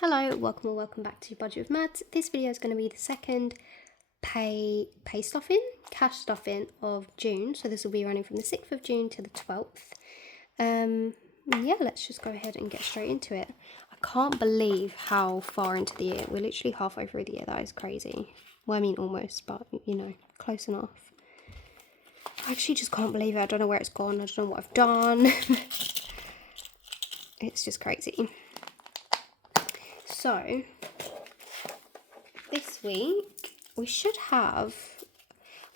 Hello, welcome back to Budget with Mads. This video is going to be the second cash stuffing of June. So this will be running from the 6th of June to the 12th. Yeah, let's just go ahead and get straight into it. I can't believe how far into the year. We're literally halfway through the year. That is crazy. Well, I mean almost, but you know, close enough. I actually just can't believe it. I don't know where it's gone. I don't know what I've done. It's just crazy. So, this week, we should have,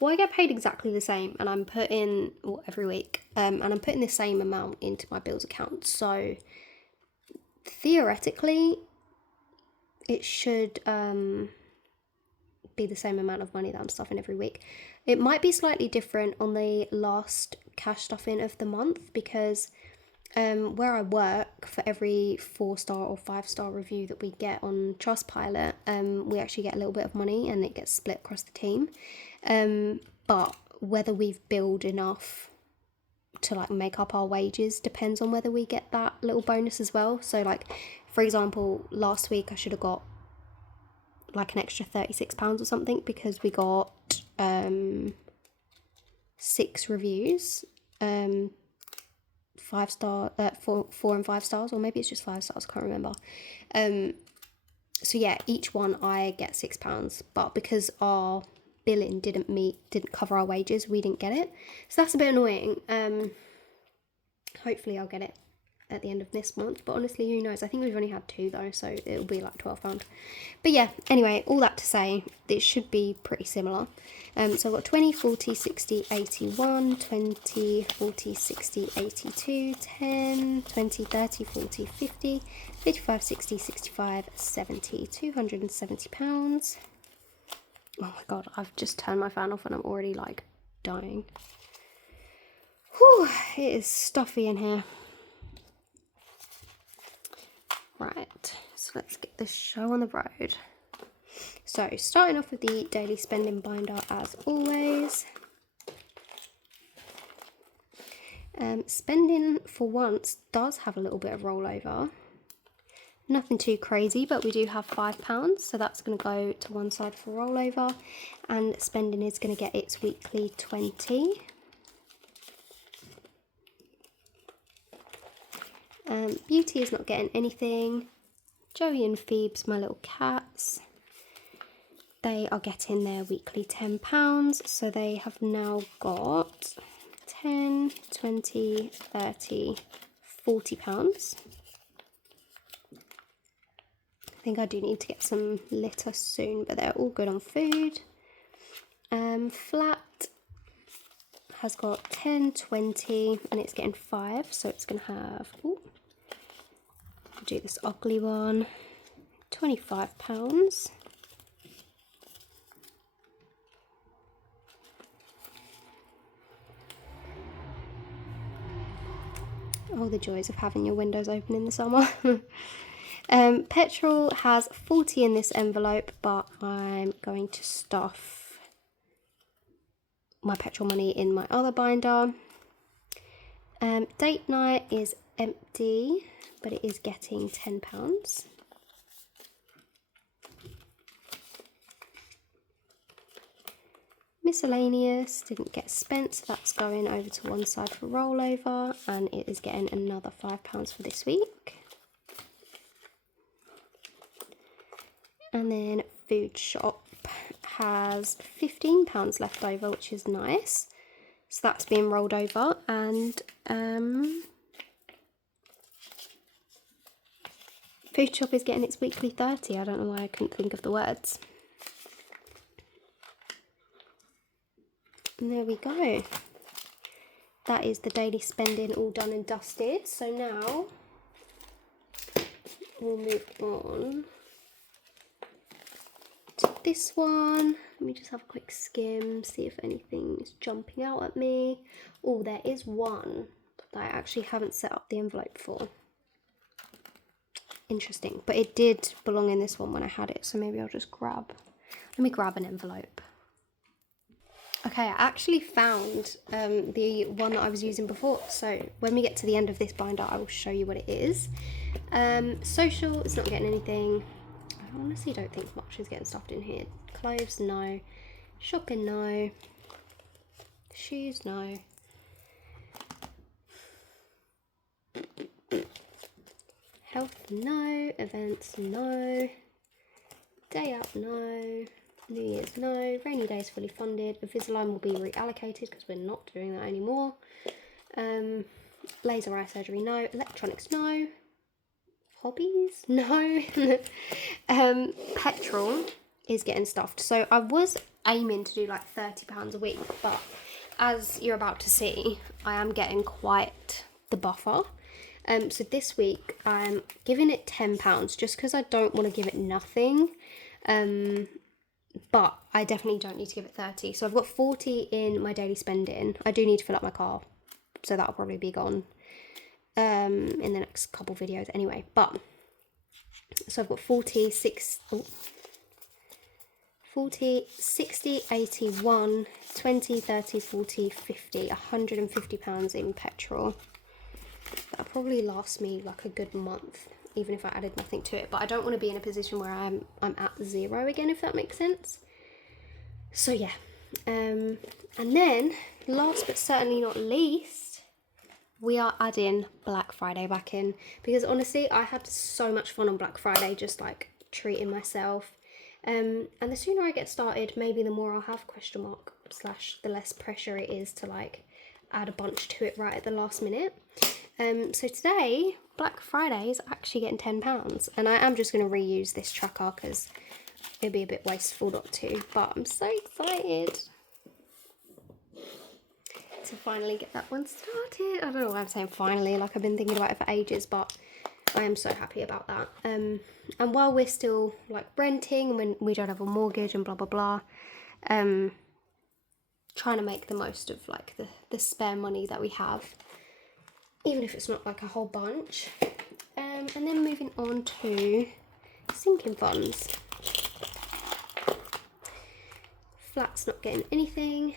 well, I get paid exactly the same, and I'm putting, well, every week, and I'm putting the same amount into my bills account, so, theoretically, it should, be the same amount of money that I'm stuffing every week. It might be slightly different on the last cash stuffing of the month, because where I work, for every 4-star or 5-star review that we get on Trustpilot, we actually get a little bit of money and it gets split across the team. But whether we've billed enough to like make up our wages depends on whether we get that little bonus as well. So like, for example, last week I should have got like an extra £36 or something because we got 6 reviews. 4 and 5 stars, or maybe it's just 5 stars, I can't remember. So yeah, each one I get £6, but because our billing didn't cover our wages, we didn't get it. So that's a bit annoying. Hopefully I'll get it at the end of this month, but honestly, who knows? I think we've only had 2 though, so it'll be like £12. But yeah, anyway, all that to say, it should be pretty similar. So I've got 20, 40, 60, 81, 20, 40, 60, 82, 10, 20, 30, 40, 50, 55, 60, 65, 70, £270. Oh my god, I've just turned my fan off and I'm already like dying. Whew, it is stuffy in here. Right, so let's get this show on the road. So, starting off with the daily spending binder as always. Spending for once does have a little bit of rollover. Nothing too crazy, but we do have £5, so that's going to go to one side for rollover. And spending is going to get its weekly 20. Beauty is not getting anything. Joey and Phoebe's my little cats. They are getting their weekly £10, so they have now got 10, 20, 30, £40. I think I do need to get some litter soon, but they're all good on food. Flat has got 10, 20, and it's getting 5, so it's going to have, I'll do this ugly one, £25. Oh, the joys of having your windows open in the summer. Petrol has 40 in this envelope, but I'm going to stuff my petrol money in my other binder. Date night is empty, but it is getting £10. Miscellaneous didn't get spent, so that's going over to one side for rollover, and it is getting another £5 for this week. And then food shop has £15 left over, which is nice. So that's being rolled over, and food shop is getting its weekly 30. I don't know why I couldn't think of the words. And there we go. That is the daily spending all done and dusted. So now we'll move on to this one. Let me just have a quick skim, see if anything is jumping out at me. Oh, there is one that I actually haven't set up the envelope for. Interesting, but it did belong in this one when I had it, so maybe I'll just let me grab an envelope. Okay, I actually found the one that I was using before, so when we get to the end of this binder I will show you what it is. Social is not getting anything. I honestly don't think much is getting stuffed in here. Clothes, no. Shopping, no. Shoes, no. Health, no. Events, no. Day out, no. New Year's, no. Rainy days fully funded. Invisalign will be reallocated because we're not doing that anymore. Laser eye surgery, no. Electronics, no. Hobbies, no. Petrol is getting stuffed. So I was aiming to do like £30 a week, but as you're about to see, I am getting quite the buffer. So this week I'm giving it £10 just because I don't want to give it nothing. But I definitely don't need to give it 30. So I've got 40 in my daily spending. I do need to fill up my car, so that'll probably be gone in the next couple videos anyway. But so I've got 40, 60, 81, 20, 30, 40, 50, £150 in petrol. That'll probably last me like a good month, even if I added nothing to it. But I don't want to be in a position where I'm at zero again, if that makes sense. So yeah, and then last but certainly not least, we are adding Black Friday back in, because honestly I had so much fun on Black Friday, just like treating myself, and the sooner I get started, maybe the more I'll have / the less pressure it is to like add a bunch to it right at the last minute. So today, Black Friday is actually getting £10, and I am just going to reuse this tracker because it'd be a bit wasteful not to, but I'm so excited to finally get that one started. I don't know why I'm saying finally, like I've been thinking about it for ages, but I am so happy about that. And while we're still like renting and when we don't have a mortgage and blah blah blah, trying to make the most of like the spare money that we have, even if it's not like a whole bunch. And then moving on to sinking funds. Flat's not getting anything.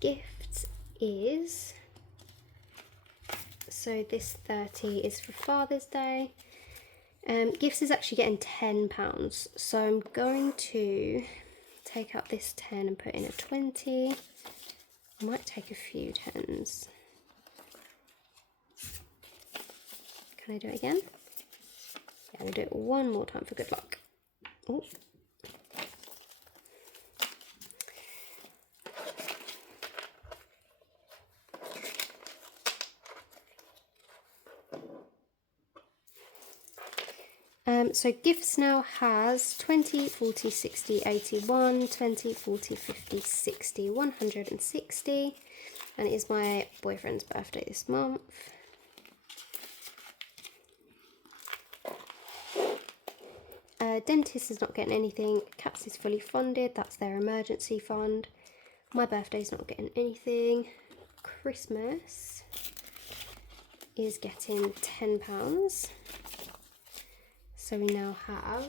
Gifts is, so this 30 is for Father's Day. Gifts is actually getting £10, so I'm going to take out this 10 and put in a 20. I might take a few 10s. Can I do it again? Yeah, I'm going to do it one more time for good luck. Ooh. So gifts now has 20, 40, 60, 81, 20, 40, 50, 60, 160, and it is my boyfriend's birthday this month. Dentist is not getting anything. Cats is fully funded, that's their emergency fund. My birthday's not getting anything. Christmas is getting £10. So we now have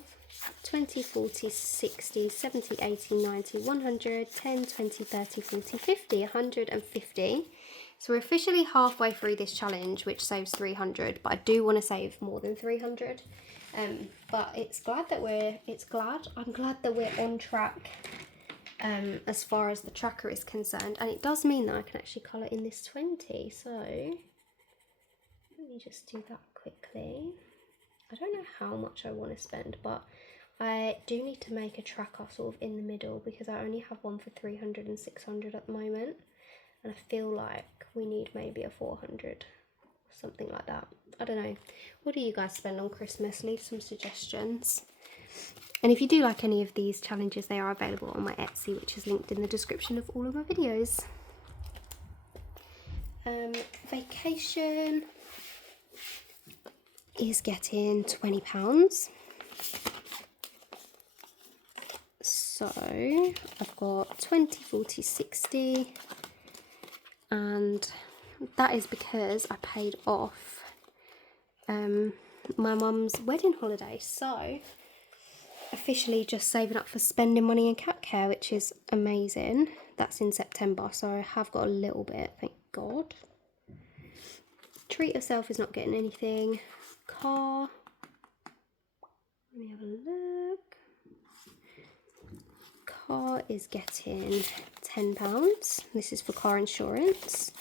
20, 40, 60, 70, 80, 90, 100, 10, 20, 30, 40, 50, 150. So we're officially halfway through this challenge, which saves 300, but I do want to save more than 300. But I'm glad that we're on track as far as the tracker is concerned. And it does mean that I can actually colour in this 20. So let me just do that quickly. I don't know how much I want to spend, but I do need to make a tracker sort of in the middle because I only have one for 300 and 600 at the moment. And I feel like we need maybe a 400, something like that. I don't know. What do you guys spend on Christmas? Leave some suggestions. And if you do like any of these challenges, they are available on my Etsy, which is linked in the description of all of my videos. Vacation is getting £20. So I've got 20, 40, 60, and that is because I paid off my mum's wedding holiday. So officially just saving up for spending money in cat care, which is amazing. That's in September, so I have got a little bit, thank God. Treat yourself is not getting anything. Car, me have a look. Car is getting £10. This is for car insurance.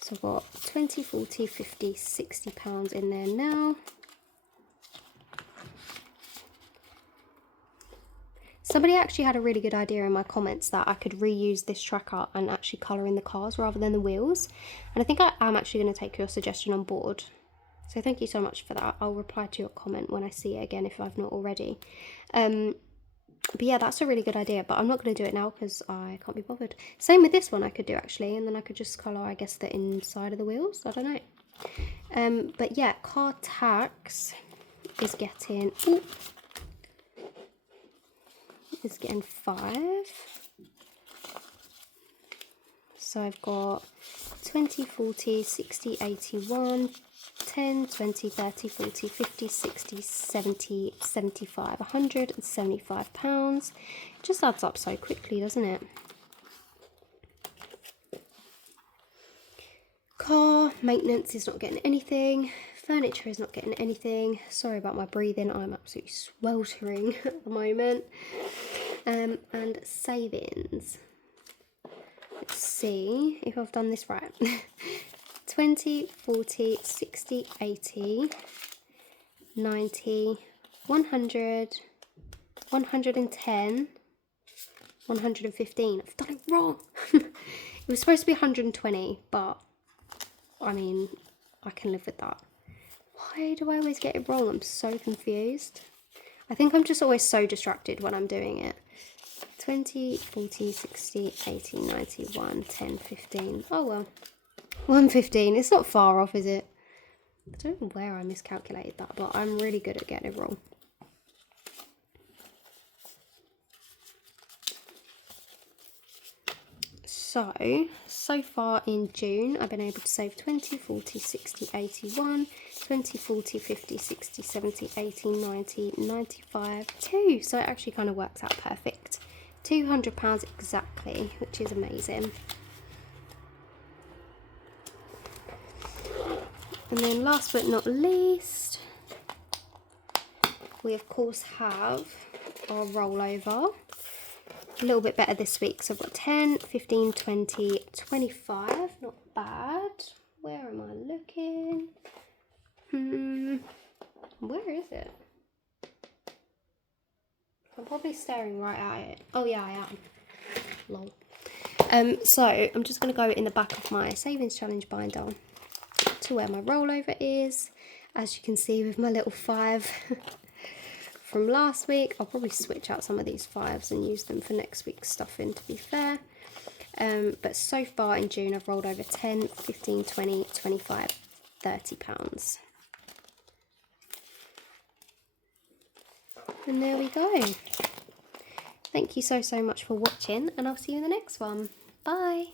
So I've got 20, 40, 50, £60 in there now. Somebody actually had a really good idea in my comments that I could reuse this tracker and actually colour in the cars rather than the wheels. And I think I am actually going to take your suggestion on board. So thank you so much for that. I'll reply to your comment when I see it again if I've not already. But yeah, that's a really good idea, but I'm not going to do it now because I can't be bothered. Same with this one I could do actually, and then I could just colour, I guess, the inside of the wheels. I don't know. But yeah, car tax is getting... Ooh, is getting 5. So I've got 20, 40, 60, 81, 10, 20, 30, 40, 50, 60, 70, 75, £175. Just adds up so quickly, doesn't it? Car maintenance is not getting anything. Furniture is not getting anything. Sorry about my breathing, I'm absolutely sweltering at the moment. And savings. Let's see if I've done this right. 20, 40, 60, 80, 90, 100, 110, 115. I've done it wrong. It was supposed to be 120, but I mean, I can live with that. Why do I always get it wrong? I'm so confused. I think I'm just always so distracted when I'm doing it. 20, 40, 60, 80, 90, 1, 10, 15. Oh well. 115. It's not far off, is it? I don't know where I miscalculated that, but I'm really good at getting it wrong. So far in June, I've been able to save 20, 40, 60, 81, 20, 40, 50, 60, 70, 80, 90, 95, 2. So it actually kind of works out perfect. £200 exactly, which is amazing. And then last but not least, we of course have our rollover. A little bit better this week, so I've got 10, 15, 20, 25, not bad. Where am I looking? Where is it? I'm probably staring right at it. Oh yeah, I am. Lol. So I'm just going to go in the back of my savings challenge binder to where my rollover is. As you can see with my little 5 from last week, I'll probably switch out some of these 5s and use them for next week's stuffing, to be fair. But so far in June I've rolled over 10, 15, 20, 25, £30. And there we go. Thank you so much for watching, and I'll see you in the next one. Bye!